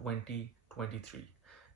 2023।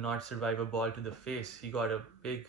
not survive a ball to the face. He got a big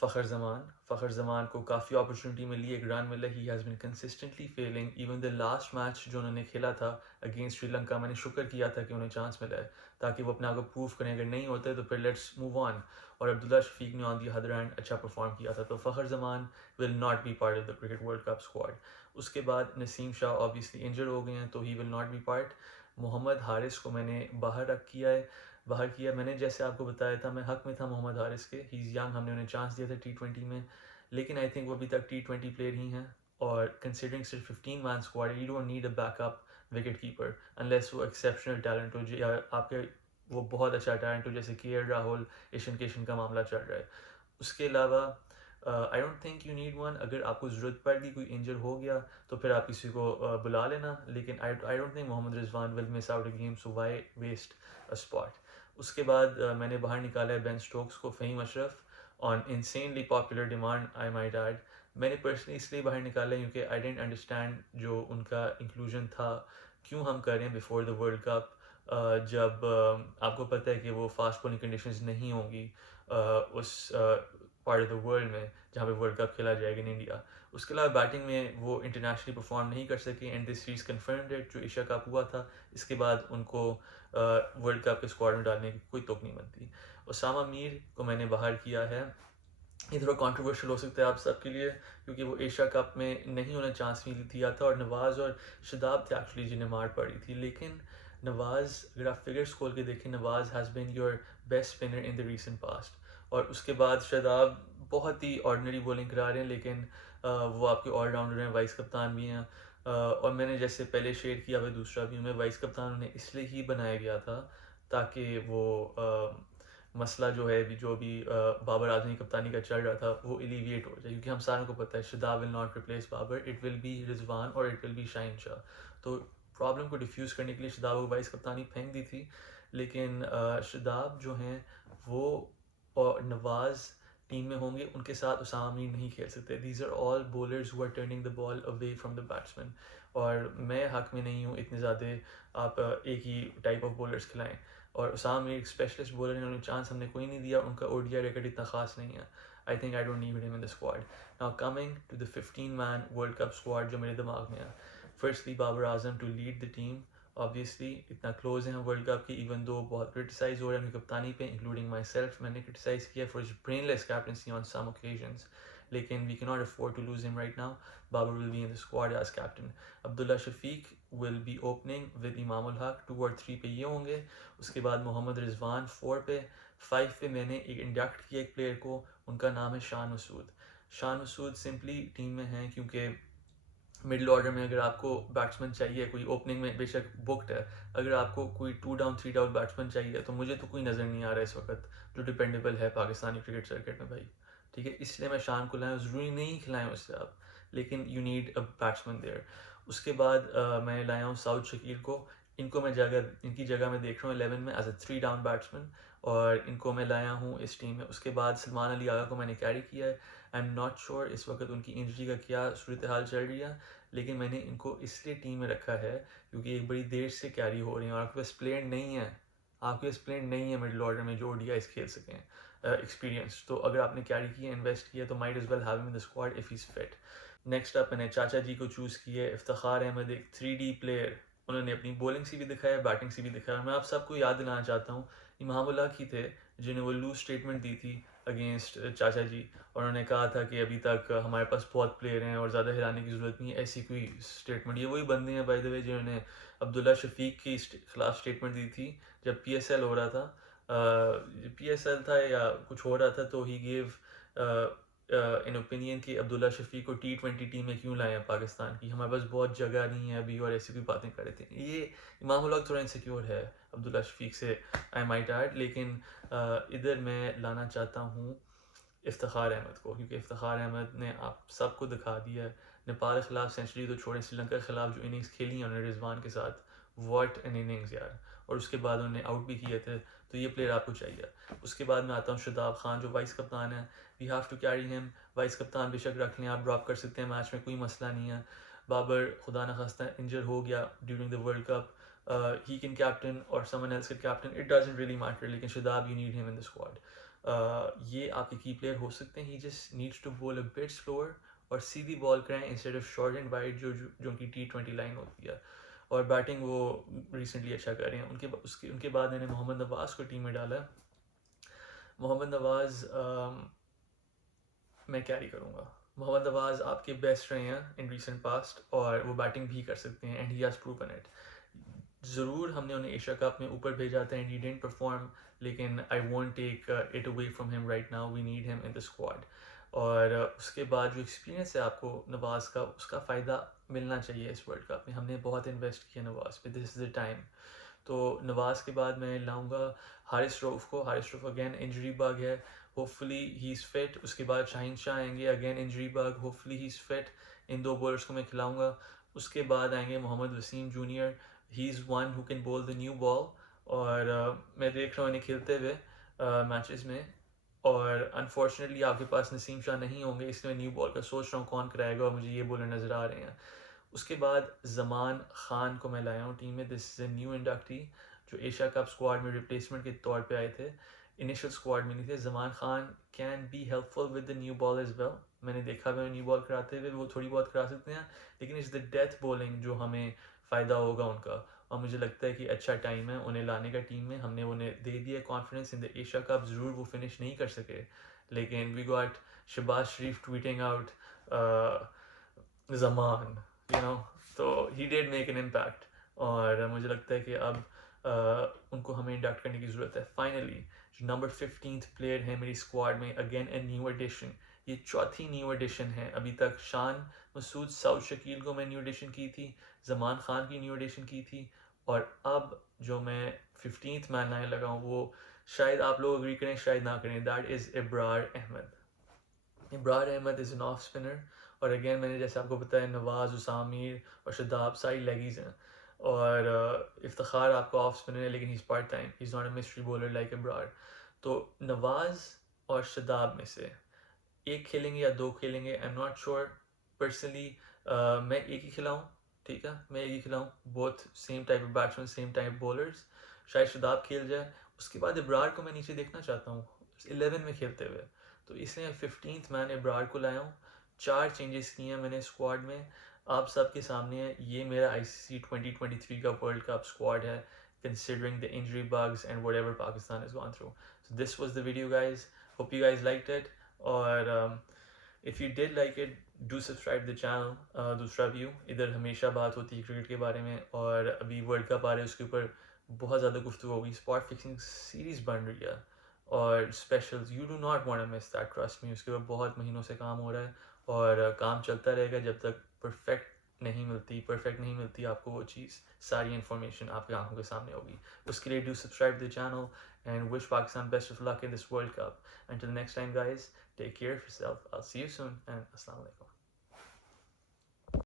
فخر زمان کو کافی opportunity ملی, ایک رن ملا. He has been consistently feeling. Even the last match جو انہوں نے کھیلا تھا اگینسٹ سری لنکا, میں نے شکر کیا تھا کہ انہیں چانس ملا ہے تاکہ وہ اپنے آپ کو پروو کریں. اگر نہیں ہوتے تو پھر لیٹس موو آن. اور عبداللہ شفیق نے آن دی ادر اینڈ اچھا پرفارم کیا تھا. تو Fakhar Zaman will not be part of the cricket world cup squad. اس کے بعد نسیم شاہ آبویسلی انجر ہو گئے ہیں تو ہی ول ناٹ بی پارٹ. محمد حارث کو میں نے باہر کیا. میں نے جیسے آپ کو بتایا تھا میں حق میں تھا محمد حارث کے. ہی از ینگ, ہم نے انہیں چانس دیا تھا T20 میں, لیکن آئی تھنک وہ ابھی تک T20 پلیئر ہی ہیں. اور کنسیڈرنگ صرف 15 man squad, you don't need a backup wicket keeper unless وہ ایکسیپشنل ٹیلنٹ ہو یا آپ کے وہ بہت اچھا ٹیلنٹ ہو, جیسے KL راہل, ایشن کیشن کا معاملہ چل رہا ہے. اس کے علاوہ آئی don't think you need one. اگر آپ کو ضرورت پڑ گئی, کوئی انجر ہو گیا تو پھر آپ کسی کو بلا لینا, لیکن I don't think Muhammad Rizwan will miss out a game, so why waste a spot. اس کے بعد میں نے باہر نکالا ہے بین اسٹوکس کو, Faheem Ashraf on insanely popular demand I might add. میں نے پرسنلی اس لیے باہر نکالا ہے کیونکہ آئی ڈینٹ انڈرسٹینڈ جو ان کا انکلوژن تھا, کیوں ہم کر رہے ہیں بفور دا ورلڈ کپ, جب آپ کو پتہ ہے کہ وہ فاسٹ بولنگ کنڈیشنز نہیں ہوں گی اس پارٹ آف دا ورلڈ میں جہاں پہ ورلڈ کپ کھیلا جائے گا ان انڈیا. اس کے علاوہ بیٹنگ میں وہ انٹرنیشنلی پرفارم نہیں کر سکے, اینڈ دس سیریز کنفرمڈ ہے. جو ایشیا کپ ہوا تھا اس کے بعد ان کو ورلڈ کپ کے اسکواڈ میں ڈالنے کی کوئی توقع نہیں بنتی. اسامہ میر کو میں نے باہر کیا ہے. یہ تھوڑا کانٹروورشل ہو سکتا ہے آپ سب کے لیے کیونکہ وہ ایشیا کپ میں نہیں انہیں چانس نہیں دیا تھا, اور نواز اور شداب تھے ایکچولی جنہیں مار پڑی تھی. لیکن نواز, اگر آپ فگرس کھول کے دیکھیں, Nawaz has been your best spinner in the recent past. اور اس کے بعد شداب بہت ہی آرڈنری بولنگ کرا رہے ہیں, لیکن وہ آپ کے آل راؤنڈر ہیں, وائس کپتان بھی ہیں. اور میں نے جیسے پہلے شیئر کیا ہوا دوسرا بھی, میں وائس کپتان انہیں اس لیے ہی بنایا گیا تھا تاکہ وہ مسئلہ جو بھی بابر اعظم کی کپتانی کا چل رہا تھا وہ ایلیویٹ ہو جائے, کیونکہ ہم ساروں کو پتہ ہے Shadab will not replace Babar, it will be Rizwan اور اٹ ول بی شاہین شاہ. تو پرابلم کو ڈیفیوز کرنے کے لیے شداب کو وائس کپتانی پھینک دی تھی, لیکن شداب جو ہیں وہ اور نواز ٹیم میں ہوں گے, ان کے ساتھ اسامہ میر نہیں کھیل سکتے. These are all bowlers who are turning the ball away from the batsman, اور میں حق میں نہیں ہوں اتنے زیادہ آپ ایک ہی ٹائپ آف بولرز کھلائیں. اور اسامہ میر ایک اسپیشلسٹ بولر ہیں, انہیں چانس ہم نے کوئی نہیں دیا, ان کا ODI ریکارڈ اتنا خاص نہیں ہے. I think I don't need him in the squad. Now coming to the 15 man world cup squad جو میرے دماغ میں ہے. Firstly Babar Azam to lead the team, obviously اتنا کلوز ہیں ہم ورلڈ کپ کی, ایون دو بہت کرٹیسائز ہو رہے ہیں ان کی کپتانی پہ, انکلوڈنگ مائی سیلف. میں نے کرٹیسائز کیا for his brainless captaincy on some occasions, لیکن we can not afford to lose him right now. Babar will be in the squad as captain. Abdullah Shafique will be opening with Imam ul-Haq, 2 اور 3 پہ یہ ہوں گے. اس کے بعد محمد رضوان 4 پہ. 5 پہ میں نے ایک انڈکٹ کیا ایک پلیئر کو, ان کا نام ہے شان مسعود. شان مسعود سمپلی ٹیم میں ہیں کیونکہ مڈل آرڈر میں اگر آپ کو بیٹسمین چاہیے, کوئی اوپننگ میں بے شک بکڈ ہے, اگر آپ کو کوئی 2 ڈاؤن 3 ڈاؤن بیٹسمین چاہیے تو مجھے تو کوئی نظر نہیں آ رہا ہے اس وقت جو ڈپینڈیبل ہے پاکستانی کرکٹ سرکٹ میں بھائی, ٹھیک ہے. اس لیے میں شان کو لایا, ضروری نہیں کھلائیں اس سے آپ, لیکن you need a batsman there. اس کے بعد میں لایا ہوں سعود شکیل کو. ان کو میں ان کی جگہ میں دیکھ رہا ہوں 11 میں ایز اے 3 ڈاؤن بیٹسمین, اور ان کو میں لایا ہوں اس ٹیم میں. اس کے بعد سلمان علی آغا کو میں نے کیری کیا ہے. آئی ایم ناٹ شیور اس وقت ان کی انجری کا کیا صورتحال چل رہی ہے, لیکن میں نے ان کو اس لیے ٹیم میں رکھا ہے کیونکہ ایک بڑی دیر سے کیری ہو رہی ہیں, اور آپ کے پاس پلیئر نہیں ہے, مڈل آرڈر میں جو ODIs کھیل سکیں ایکسپیرینس. تو اگر آپ نے کیری کیا, انویسٹ کیا, تو might is well have him in the squad if he is fit. Next up میں نے چاچا جی کو چوز کیا ہے. افتخار احمد ایک 3D پلیئر, انہوں نے اپنی بولنگ سے بھی دکھایا, بیٹنگ سے بھی دکھایا. میں آپ سب کو یاد دلانا چاہتا ہوں امام اللہ کی تھے جنہیں وہ لوز اسٹیٹمنٹ دی تھی اگینسٹ چاچا جی, اور انہوں نے کہا تھا کہ ابھی تک ہمارے پاس بہت پلیئر ہیں اور زیادہ ہلانے کی ضرورت نہیں ہے, ایسی کوئی اسٹیٹمنٹ. یہ وہی بندے ہیں بائی دا وے جنہوں نے عبداللہ شفیق کی خلاف اسٹیٹمنٹ دی تھی جب PSL ہو رہا تھا, PSL تھا یا کچھ ہو رہا تھا, تو ہی گیو ان اوپینین کہ عبداللہ شفیق کو T20 ٹیم میں کیوں لائے ہیں پاکستان کی, ہمارے پاس بہت جگہ نہیں ہے ابھی, اور ایسی کوئی باتیں کر رہے تھے. یہ امام الحق تھوڑا انسیکیور ہے عبداللہ شفیق سے, آئی مائٹ ایڈ. لیکن ادھر میں لانا چاہتا ہوں افتخار احمد کو, کیونکہ افتخار احمد نے آپ سب کو دکھا دیا ہے. نیپال کے خلاف سینچری تو چھوڑیں, سری لنکا کے خلاف جو اننگز کھیلی ہیں انہوں نے رضوان کے ساتھ, واٹ این اننگز یار, اور اس کے بعد انہوں نے آؤٹ بھی کیے تھے, تو یہ پلیئر آپ کو چاہیے. اس کے بعد میں آتا ہوں شداب خان جو وائس کپتان ہے. وی ہیو ٹو کیری ہم, وائس کپتان بے شک رکھ لیں, آپ ڈراپ کر سکتے ہیں میچ میں, کوئی مسئلہ نہیں ہے. بابر خدا نخواستہ انجر ہو گیا during the world cup, he can captain اور someone else can captain, it doesn't really matter, لیکن Shadab you need him in the squad. یہ آپ کے کی پلیئر ہو سکتے ہیں. ہی جسٹ نیڈس ٹو بول اے بٹ سلوور اور سیدھی بال کریں instead of short and wide جو ان کی T20 لائن ہوتی ہے. اور بیٹنگ وہ ریسنٹلی اچھا کر رہے ہیں. ان کے بعد میں نے محمد نواز کو ٹیم میں ڈالا. محمد نواز میں کیری کروں گا. محمد نواز آپ کے بیسٹ رہے ہیں ان ریسنٹ پاسٹ اور وہ بیٹنگ بھی کر سکتے ہیں and he has proven it. ضرور ہم نے انہیں ایشیا کپ میں اوپر بھیجا تھا اینڈ ہی ڈidn't پرفارم, لیکن I won't take it away from ہم right now. We need him in the squad. اور اس کے بعد جو ایکسپیرینس ہے آپ کو نواز کا, اس کا فائدہ ملنا چاہیے اس ورلڈ کپ میں. ہم نے بہت انویسٹ کیا نواز پہ. دس از دا ٹائم. تو نواز کے بعد میں لاؤں گا حارث رؤف کو. Haris Rauf again injury bug ہے, hopefully he is fit. اس کے بعد شاہین شاہ آئیں گے, again injury bug, hopefully he is fit. ان دو بولرس کو میں کھلاؤں گا. اس کے بعد آئیں گے Muhammad Waseem junior. He is one who can bowl the new بال. اور میں دیکھ رہا ہوں انہیں کھیلتے ہوئے میچز میں, اور انفارچونیٹلی آپ کے پاس نسیم شاہ نہیں ہوں گے, اس لیے میں نیو بال کا سوچ رہا ہوں کون کرائے گا, اور مجھے یہ بولر نظر آ رہے ہیں. اس کے بعد زمان خان کو میں لایا ہوں ٹیم میں. دس از اے نیو انڈکٹی جو ایشیا کپ اسکواڈ میں ریپلیسمنٹ کے طور پہ آئے تھے, انیشل اسکواڈ میں نہیں تھے. Zaman Khan can be helpful with the new ball as well. میں نے دیکھا ہے نیو بال کراتے ہوئے, وہ تھوڑی بہت کرا سکتے ہیں, لیکن اٹس دا ڈیتھ بولنگ جو ہمیں فائدہ ہوگا ان کا. اور مجھے لگتا ہے کہ اچھا ٹائم ہے انہیں لانے کا ٹیم میں. ہم نے انہیں دے دیا confidence in the Asia cup. ضرور وہ فنش نہیں کر سکے, لیکن we got Shehbaz Sharif tweeting out Zaman, تو he did make an impact. اور مجھے لگتا ہے کہ اب ان کو ہمیں انڈکٹ کرنے کی ضرورت ہے. فائنلی جو نمبر 15 پلیئر ہیں میری اسکواڈ میں, اگین اے نیو ایڈیشن. یہ چوتھی نیو ایڈیشن ہے. ابھی تک شان مسعود سعود شکیل کو میں نیو ایڈیشن کی تھی, زمان خان کی نیو ایڈیشن کی تھی, اور اب جو میں 15th مین لانے لگا ہوں وہ شاید آپ لوگ اگری کریں شاید نہ کریں, that is Abrar Ahmed. Abrar Ahmed is an off spinner. اور اگین میں نے جیسے آپ کو بتایا نواز, حسام میر اور شداب ساری لیگیز ہیں, اور افتخار آپ کو آف اسپنر ہے, لیکن he is part time. He is not a mystery bowler like Abrar. تو نواز اور شداب میں سے ایک کھیلیں گے یا دو کھیلیں گے, I am not sure. Personally میں ایک ہی کھلاؤں, ٹھیک ہے, میں ایک ہی کھلاؤں. Both same type of batsman, same type bowlers. شاید شداب کھیل جائے. اس کے بعد ابرار کو میں نیچے دیکھنا چاہتا ہوں 11 میں کھیلتے ہوئے, تو اس لیے 15th مین ابرار کو لایا ہوں. 4 چینجز کیے ہیں میں نے اسکواڈ میں, آپ سب کے سامنے ہے. یہ میرا ICC 2023 کا ورلڈ کپ اسکواڈ ہے, considering the injury bugs and whatever Pakistan has gone through. So this was the video guys. Hope you guys liked it. اور if you did like it, do subscribe the channel. دوسرا view, ادھر ہمیشہ بات ہوتی ہے cricket کے بارے میں, اور ابھی ورلڈ کپ آ رہا ہے اس کے اوپر بہت زیادہ گفتگو ہوگی. اسپاٹ فکسنگ سیریز بن رہی ہے اور specials, you do not want to miss that, trust me. اس کے اوپر بہت مہینوں سے کام ہو رہا ہے, اور کام چلتا رہے گا جب تک پرفیکٹ نہیں ملتی آپ کو وہ چیز. ساری انفارمیشن آپ کی آنکھوں کے سامنے ہوگی. اس کے لیے do subscribe the channel and wish Pakistan best of luck in this World Cup. Until next time guys, take care of yourself. I'll see you soon and Assalamu alaikum.